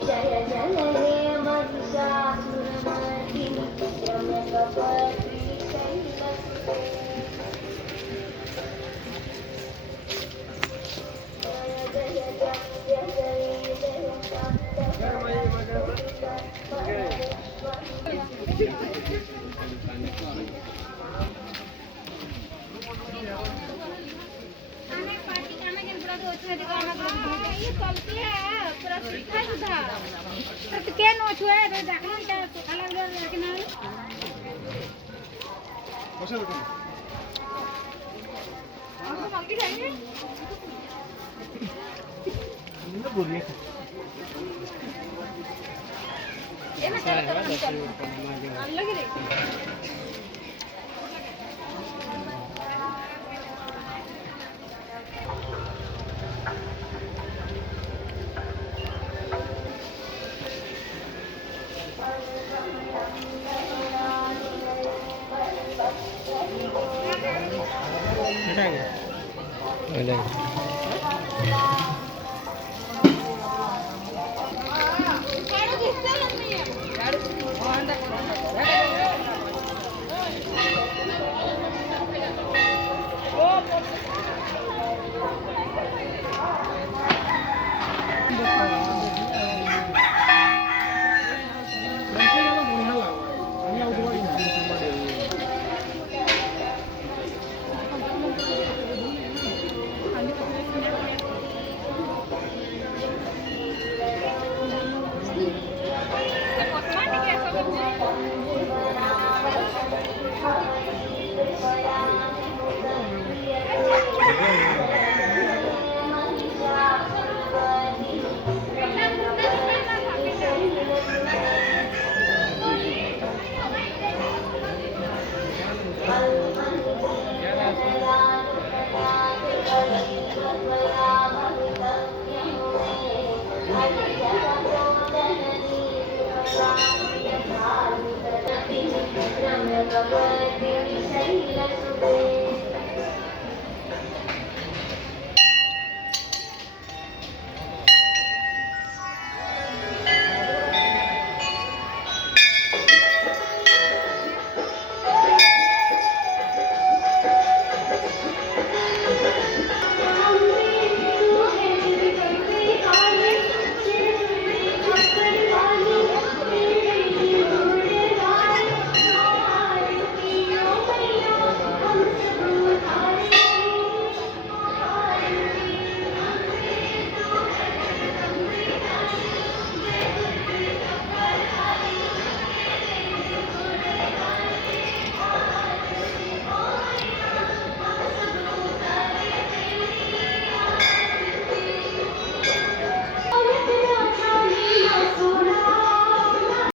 जय जय हे महिषासुरमर्दिनि रम्यकपर्दिनि शैलसुते जय जय जय जय जय क्या नो छुए तो देखना क्या अलग अलग रखना है बसा बेटा आपको मांगी जाएंगे इन्हें बोलिए ये ना क्या अलग ही रहेगी रम्यकपर्दिनि शैलसुते